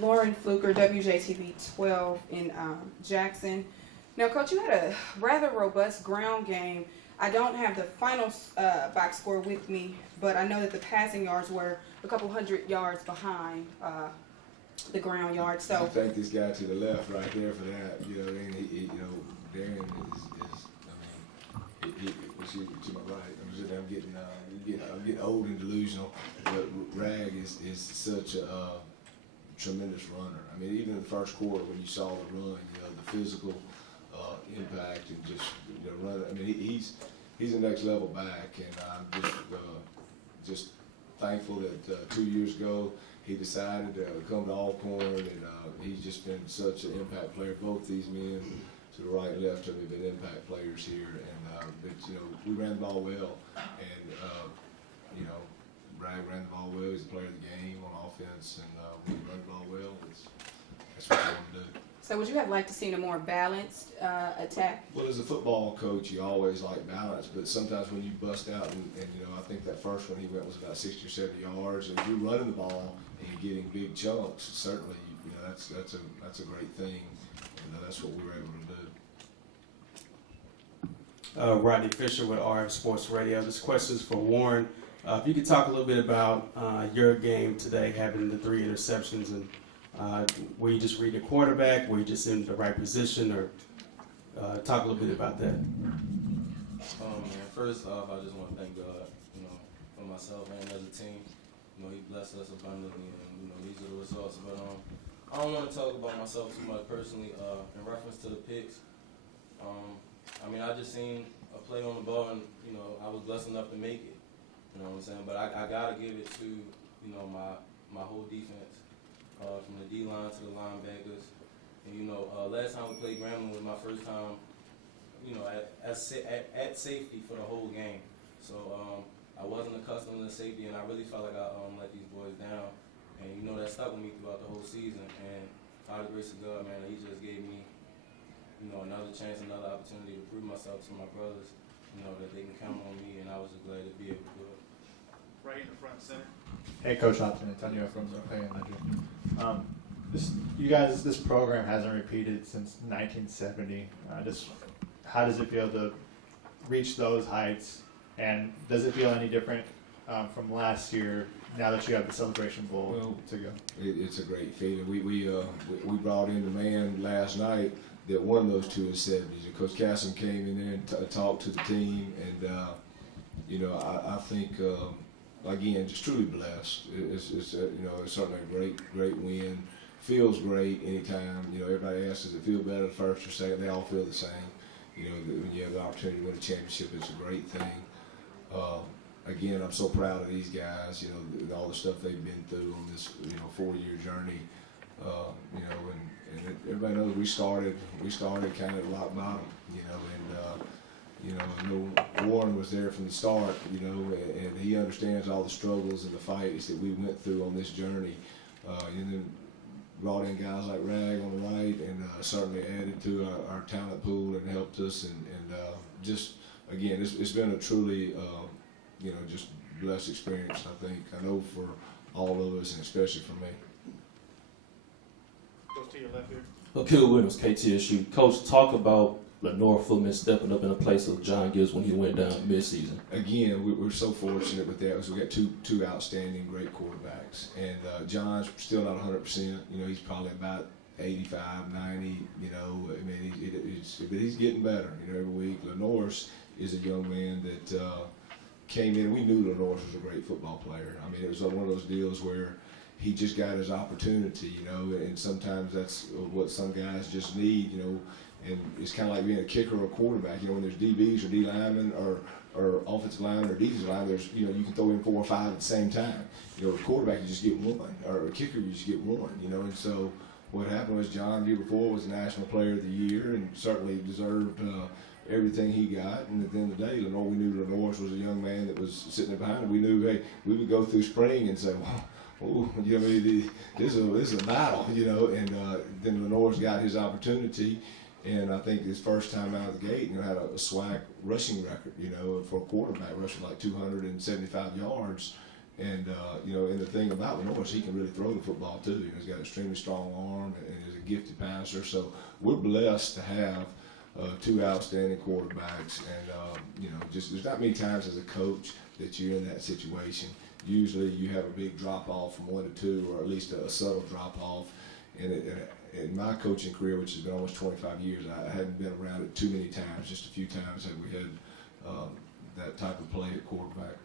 Lauren Fluker, WJTV 12 in Jackson. Now, Coach, you had a rather robust ground game. I don't have the final box score with me, but I know that the passing yards were a couple hundred yards behind the ground yards. So I thank this guy to the left right there for that. You know, and Darren to my right. I'm getting old and delusional, but Rag is such a tremendous runner. I mean, even in the first quarter when you saw the run, the physical impact and just run. I mean, he's the next level back, and I'm just thankful that 2 years ago he decided to come to Alcorn, and he's just been such an impact player. Both these men to the right and left of me have been impact players here, and we ran the ball well, and Bragg ran the ball well. He's the player of the game on offense, and we run the ball well. That's what we want to do. So would you have liked to see a more balanced attack? Well, as a football coach, you always like balance, but sometimes when you bust out, and I think that first one he went was about 60 or 70 yards, and if you're running the ball and you're getting big chunks, certainly that's a great thing, and that's what we were able to do. Rodney Fisher with RF Sports Radio. This question is for Warren. If you could talk a little bit about your game today, having the 3 interceptions, and were you just reading the quarterback, were you just in the right position, or talk a little bit about that? First off, I just want to thank God, for myself and as a team. He blessed us abundantly, and these are the results. But I don't want to talk about myself too much personally. In reference to the picks, I just seen a play on the ball, and I was blessed enough to make it. You know what I'm saying? But I gotta give it to my whole defense, from the D line to the linebackers. And last time we played Grambling was my first time, at safety for the whole game. So I wasn't accustomed to safety, and I really felt like I let these boys down. And that stuck with me throughout the whole season. And by the grace of God, man, he just gave me another chance, another opportunity to prove myself to my brothers, that they can count on me, and I was just glad to be able to do it. Right in the front center. Hey, Coach Hopson, Antonio from the this program hasn't repeated since 1970. How does it feel to reach those heights, and does it feel any different from last year now that you have the Celebration Bowl to go? It's a great feeling. We brought in the man last night that won those 2 in the 70s. And Coach Cassim came in there and talked to the team, and I think again, just truly blessed. It's certainly a great win. Feels great anytime. Everybody asks, does it feel better the first or second? They all feel the same. When you have the opportunity to win a championship, it's a great thing. Again, I'm so proud of these guys. All the stuff they've been through on this 4-year journey. And everybody knows we started kind of at rock bottom, and I know Warren was there from the start, and he understands all the struggles and the fights that we went through on this journey, and then brought in guys like Rag on the right, and certainly added to our talent pool and helped us, and just again, it's been a truly just blessed experience. I know for all of us, and especially for me. Goes to your left here. Akil Williams, KTSU. Coach, talk about Lenore Footman stepping up in the place of John Gibbs when he went down mid-season. Again, we're so fortunate with that because we got two outstanding, great quarterbacks. And John's still not 100%. He's probably about 85, 90. But he's getting better. Every week. Lenore's is a young man that came in. We knew Lenore's was a great football player. It was one of those deals where he just got his opportunity, and sometimes that's what some guys just need, and it's kind of like being a kicker or a quarterback. When there's DBs or D linemen or offensive linemen or defensive linemen, there's, you can throw in 4 or 5 at the same time. A quarterback, you just get one, or a kicker, you just get one, and so what happened was John, the year before, was National Player of the Year and certainly deserved everything he got. And at the end of the day, we knew Lenore was a young man that was sitting there behind him. We knew, hey, we would go through spring and say, well, this is a battle, and then Lenore's got his opportunity, and I think his first time out of the gate, had a SWAC rushing record, for a quarterback, rushing like 275 yards, And and the thing about Lenore is he can really throw the football too. He's got an extremely strong arm and is a gifted passer. So we're blessed to have two outstanding quarterbacks. And just there's not many times as a coach that you're in that situation. Usually you have a big drop off from 1 to 2, or at least a subtle drop off. And in my coaching career, which has been almost 25 years, I hadn't been around it too many times. Just a few times have we had that type of play at quarterback.